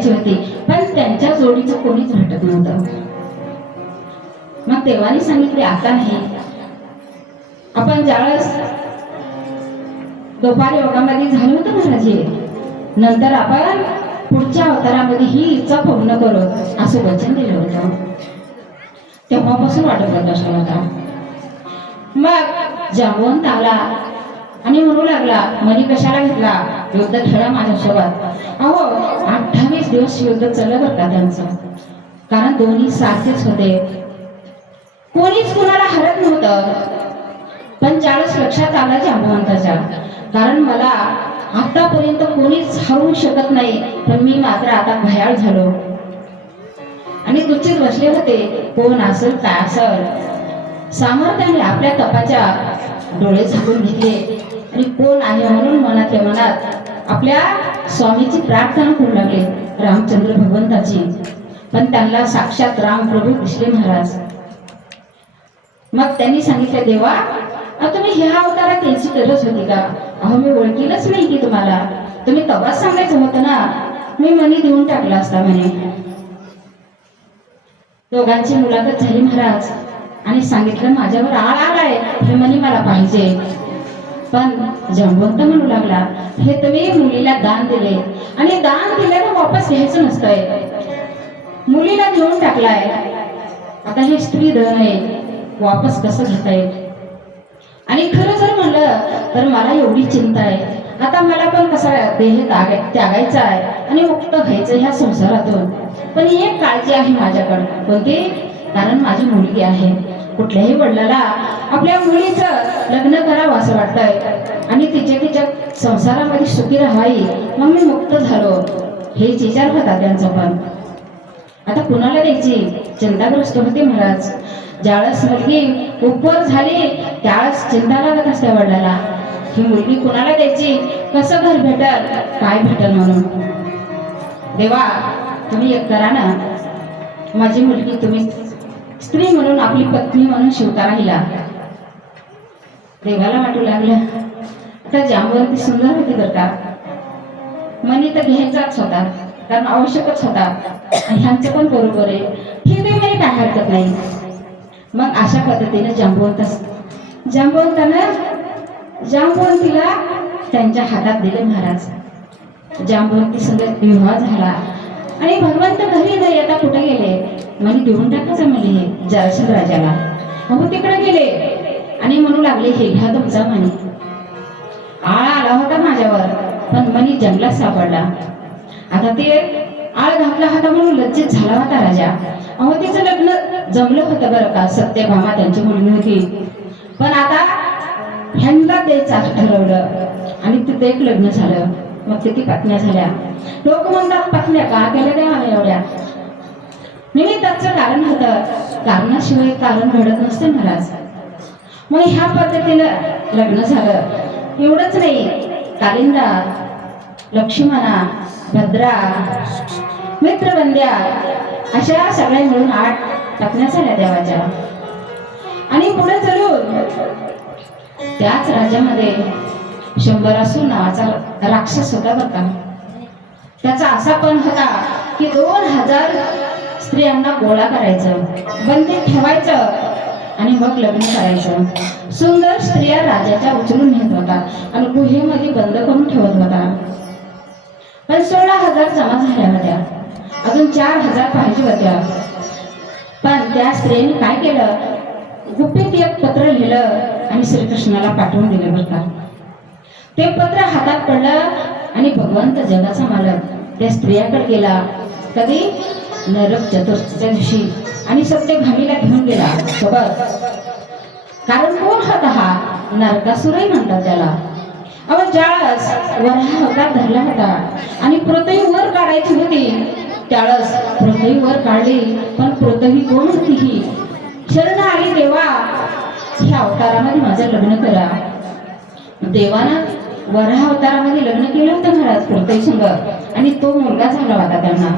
करायची होती, पण त्यांच्या जोडीचं कोणीच भेटत नव्हतं. मग देवाने सांगितले आता नाही, आपण ज्यावेळेस दुपार योगामध्ये झालं होतं महाराज, नंतर आपण पुढच्या अवतारामध्ये ही इच्छा पूर्ण करू असं वचन दिलं होतं. तेव्हापासून वाटत असला होता. मग जांबवंत आला आणि म्हणू लागला, मनी कशाला घेतला, युद्ध खेळा माझ्यासोबत. अहो 28 दिवस युद्ध चाललं बरं का त्यांचं, कारण दोन्ही सारखेच होते, कोणीच कुणाला हरत नव्हतं. पण ज्यावेळेस लक्षात आलं जांबवंताच्या, कारण मला आतापर्यंत कोणीच हरवू शकत नाही, पण मी मात्र आता भयाळ झालो आणि दुःखीत बसले होते. कोण असेल काय असेल, सामर्थ्याने आपल्या तपाच्या डोळे झाकून घेतले आणि कोण आहे म्हणून मनातल्या मनात आपल्या स्वामीची प्रार्थना करू लागले, रामचंद्र भगवंताची. पण त्यांना साक्षात राम प्रभू दिसले महाराज. मग त्यांनी सांगितले, देवा तुम्ही ह्या अवतारात यायची गरज होती का? अहो मी ओळखीलच नाही की तुम्हाला, तुम्ही तवाच सांगायचं होतं ना, मी मनी देऊन टाकला असता म्हणे. दोघांची मुलाखत झाली महाराज आणि सांगितलं माझ्यावर आळ आलाय, हे मनी मला पाहिजे. पण जांबवंत म्हणू लागला, हे तुम्ही मुलीला दान दिले आणि दान दिल्यानं वापस घ्यायचं नसतंय, मुलीला घेऊन टाकलाय, आता हे स्त्री धन आहे, वापस कसं घेता येईल? आणि खरं जर म्हणलं तर मला एवढी चिंता आहे, आता मला पण कसा देह त्यागायचा आहे आणि मुक्त व्हायचं ह्या संसारातून. पण एक काळजी आहे माझ्याकडे, कोणती? कारण माझी मुलगी आहे. कुठल्याही वडिलाला आपल्या मुलीचं लग्न करावं असं वाटतंय आणि तिच्या संसारामध्ये सुखी राहावी. मग मी मुक्त झालो, हेच विचार होता त्यांचा. पण आता कुणाला द्यायची चिंताग्रस्त होते महाराज. ज्यावेळेस मुलगी उपवर झाली त्यावेळेस चिंता लागत असते वडिलाला, ही मुलगी कुणाला द्यायची, कसं घर भेटल, काय भेटल म्हणून. देवा तुम्ही एक करा ना, माझी मुलगी तुम्ही स्त्री म्हणून आपली पत्नी म्हणून स्वीकारा हिला. देवाला वाटू लागलं आता जांबवंती सुंदर होती बरं का, मनी तर घ्यायचाच होता कारण आवश्यकच होता, ह्यांचं पण बरोबर आहे, हे नाही म्हणे काय हरकत नाही. मग अशा पद्धतीने जांबवंतीला त्यांच्या हातात दिले महाराज. जांबवंती संग विवाह झाला आणि भगवंत घरी नाही, आता कुठे गेले, म्हणे देऊन टाकायचं म्हणे हे जरासंध राजाला. अहो तिकडे गेले आणि म्हणू लागले, हे घ्या तुमचा म्हणे. आळ आला होता माझ्यावर, पण म्हणे जंगलात सापडला. आता ते आळ घातला होता म्हणून लज्जित झाला होता राजा. अहो तिचं लग्न जमलं होतं बरं का, सत्यभामा त्यांची मुलगी होती, पण आता ह्यांना द्यायचं ठरवलं आणि तिथे एक लग्न झालं. मग किती पत्न्या झाल्या. लोक म्हणतात पत्न्या का केल्या देवाने एवढ्या, निमित्ताचं कारण होतं, कारणाशिवाय कारण घडत नसते महाराज. मग ह्या पद्धतीनं लग्न झालं. एवढंच नाही, कालिंदा, लक्ष्मणा, भद्रा, मित्रवंद्या अशा सगळ्या मिळून 8 पत्न्या झाल्या देवाच्या. आणि पुढे चलून त्याच राज्यामध्ये शंभरासूर नावाचा राक्षस होता बरं का. त्याचा असा पण होता की 2000 स्त्रियांना गोळा करायचं, बंदीत ठेवायचं आणि मग लग्न करायचं. सुंदर स्त्रिया राजाच्या उचलून नेत होता आणि गुहेमध्ये बंद करून ठेवत होता. पण 16,000 जमा झाल्या होत्या, अजून 4,000 पाहिजे होत्या. पण त्या स्त्रियांनी काय केलं, गुपित एक पत्र लिहिलं आणि श्रीकृष्णाला पाठवून दिलं बरं का. ते पत्र हातात पडलं आणि भगवंत जगाचा मालक त्या स्त्रियाकडे गेला. कधी? नरक चतुर्थीच्या दिवशी. आणि सत्यभामीला घेऊन गेला सोबत. कारण कोण होता हा? नरकासुरही म्हणतात त्याला. अहो ज्यावेळेस वराह अवतार धरला होता आणि पृथ्वी वर काढायची होती, त्यावेळेस पृथ्वी वर काढली, पण पृथ्वी कोण होती ही? शरण आली, देवा ह्या अवतारामध्ये माझं लग्न करा. देवानं वराह अवतारामध्ये लग्न केलं होतं महाराज पृथ्वी संग आणि तो मुलगा झाला होता त्यांना.